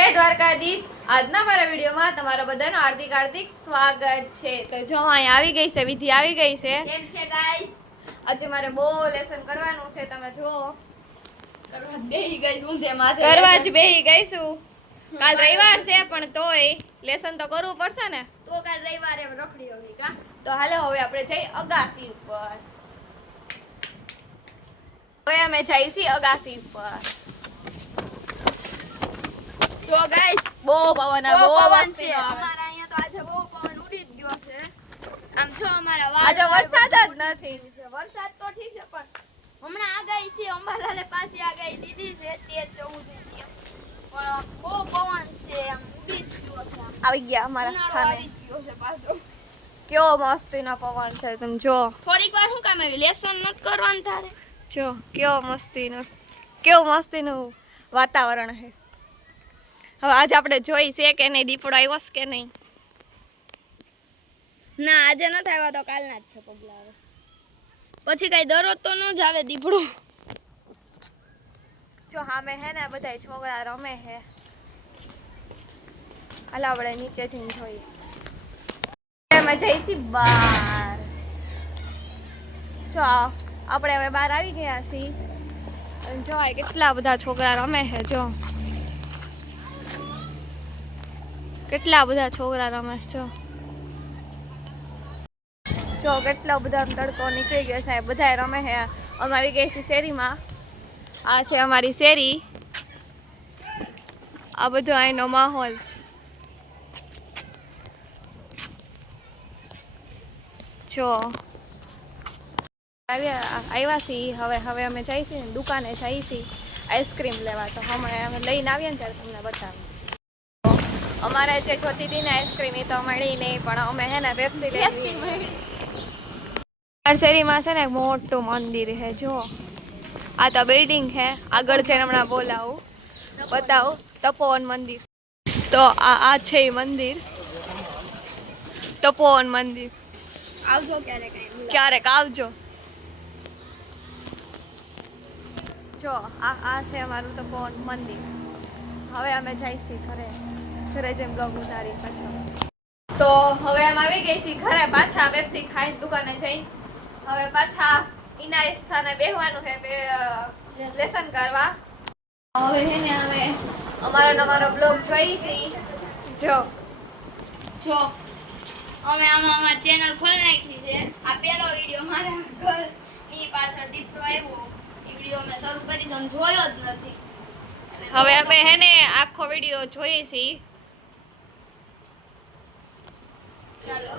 જય દ્વારકાધીશ. આજના મારા વિડીયોમાં તમારા બધાનું હાર્દિક સ્વાગત છે. તો જો અહીં આવી ગઈ છે, વિધિ આવી ગઈ છે. કેમ છે ગાઈસ? આજે મારે બહુ લેસન કરવાનું છે. તમે જુઓ, કરવા બેહી ગઈસ ઊંધે માથે. કરવા જ બેહી ગઈશું. કાલ રવિવાર છે પણ તોય લેસન તો કરવું પડશે ને. તો કાલ રવિવારે રખડી હોવી કા. તો હાલો હવે આપણે જઈ અગાસી ઉપર. હવે અમે જઈશી અગાસી ઉપર. જો ગાઈસ બહુ પવન આવે, બહુ પવન મસ્તી છે. આવે. અમારા અહીંયા તો આજે બહુ પવન ઉડી જ ગયો છે. આમ જો અમારા આજે વરસાદ જ નથી. વરસાદ તો ઠીક છે પણ હમણાં આગાહી છે, અંબાલાલે પાછી આગાહી દીધી છે 13-14 ની. પણ બહુ પવન છે, આમ ઉડી જ ગયો છે. આમ આવી ગયા અમારા ઉનાળો સ્થાને. આવી જ ગયો છે પાછો. કેવો મસ્તીનો પવન છે, તમે જો. થોડીક વાર શું કામ આવ્યું? લેસન નથી કરવાનું તારે? જો કેવું મસ્તીનું વાતાવરણ છે. હવે આજે આપણે જોઈ છે કે નહીં, દીપડો આવ્યો છે કે નહીં. ના, આજે નથી આવ્યા તો કાલના જ છે પગલા. હવે પછી કઈ દરરોજ તો ન જ આવે દીપડો. જો સામે હે ને બધા છોકરા રમે છે. હાલ આપણે નીચે જઈને જોઈએ. અમે જઈશી બહાર. જો આપણે હવે બહાર આવી ગયા છીએ. અને જો આ કેટલા બધા છોકરા રમે છે. કેટલા બધા છોકરા રમે છે. જો કેટલો બધા તડકો નીકળી ગયો છે. બધા રમે છે. અમે આવી ગઈ છીએ શેરીમાં. આ છે અમારી શેરી. આ બધો અહીંનો માહોલ. જો આવ્યા છીએ. હવે અમે જઈશી ને દુકાને જઈશી આઈસ્ક્રીમ લેવા. તો હમણાં અમે લઈને આવીએ ને ત્યારે તમને બતાવું. અમારે જે જોતી હતી ને આઈસ્ક્રીમ એ તો મળી નહીં, પણ અમે હે ને પેપ્સી લેવી. શેરીમાં છે ને એક મોટું મંદિર છે. જો આ તો બિલ્ડિંગ છે. આગળ જઈને હમણાં બોલાવું, બતાવું. તપોવન મંદિર. તો આ છે એ મંદિર, તપોવન મંદિર. આવજો ક્યારેક આવજો. જો આ છે અમારું તપોવન મંદિર. હવે અમે જઈશી ઘરે જઈને બ્લોગ ઉતારી પાછા. તો હવે અમે આવી ગઈ છીએ ઘરે પાછા. પેપ્સી ખાઈ દુકાને જઈ હવે પાછા એના સ્થાને બેહવાનું છે, લેસન કરવા. હવે છે ને અમે અમારો બ્લોગ જોઈશી. જો અમે આમાં ચેનલ ખોલી નાખી છે. આ પહેલો વિડિયો મારા ઘરની પાછળ દીપડો આવ્યો એ વિડિયો મેં શરૂ કરી છે, જોયો જ નથી. હવે અમે હે ને આખો વિડિયો જોઈએ છીએ. ચાલો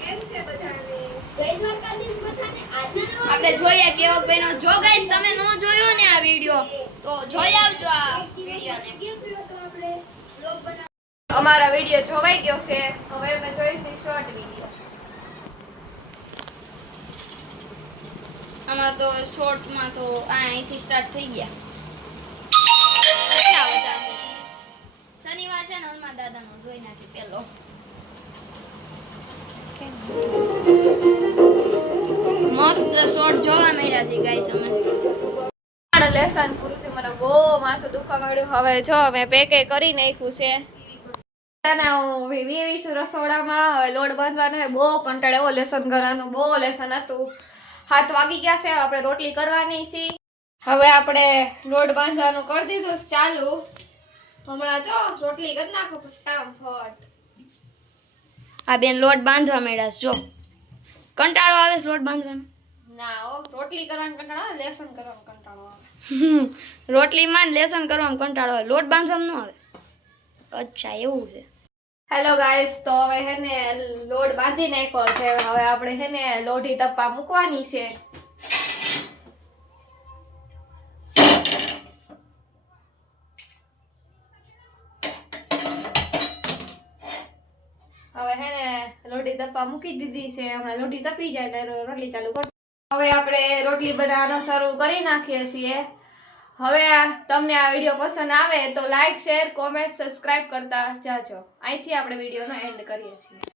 કેમ છે બધાને? જય દ્વારકાધીશ બધાને. આજના આપણે જોઈએ કેવો બહેનો. જો ગાઈસ તમે ન જોયો ને આ વિડિયો તો જોઈ આવજો આ વિડિયોને. અમારો વિડિયો જોવાઈ ગયો છે. હવે અમે જોઈશું શોર્ટ વિડિયો. આમાં તો શોર્ટમાં તો અહીંથી સ્ટાર્ટ થઈ ગયા. કેટલા બધા છે. શનિવાર છે ને હનુમાન દાદાનો જોઈ નાખી પેલો. મસ્ત શોર્ટ જોવા મળ્યા છે ગાઈસ. અમે લેસન પૂરું છે. મને બહુ માથું દુખવા મળ્યું. હવે જો મેં પેકે કરી નાખ્યું છે. હું વીવીશું રસોડામાં. હવે લોટ બાંધવાનો છે. બહુ કંટાળો એવો લેસન કરવાનું. બહુ લેસન હતું. 7 વાગી ગયા છે. આપણે રોટલી કરવાની છે. હવે આપણે લોટ બાંધવાનું કરી દીધું ચાલુ. હમણાં જો રોટલી કરી નાખો ફટાફટ. આ બેન લોટ બાંધવા મળ્યા છે. જો કંટાળો આવે છે લોટ બાંધવાનો. ના રોટલી કરવાનું કંટાળો આવે, લેસન કરવાનું કંટાળો આવે. રોટલીમાં લેસન કરવામાં કંટાળો આવે, લોટ બાંધવામાં ન આવે. અચ્છા એવું છે. હેલો ગાઈસ, તો હવે હે ને લોટ બાંધી નાખ્યો છે. હવે આપણે હે ને લોઢી તપવા મૂકવાની છે. હવે હે ને લોઢી તપવા મૂકી દીધી છે. હમણાં લોઢી તપી જાય એટલે રોટલી ચાલુ કરશે. હવે આપણે રોટલી બનાવવાનું શરૂ કરી નાખીએ છીએ. હવે તમને આ વિડીયો પસંદ આવે તો લાઈક, શેર, કોમેન્ટ, સબસ્ક્રાઇબ કરતા જાજો. અહીંથી આપણે વિડીયોનો એન્ડ કરીએ છીએ.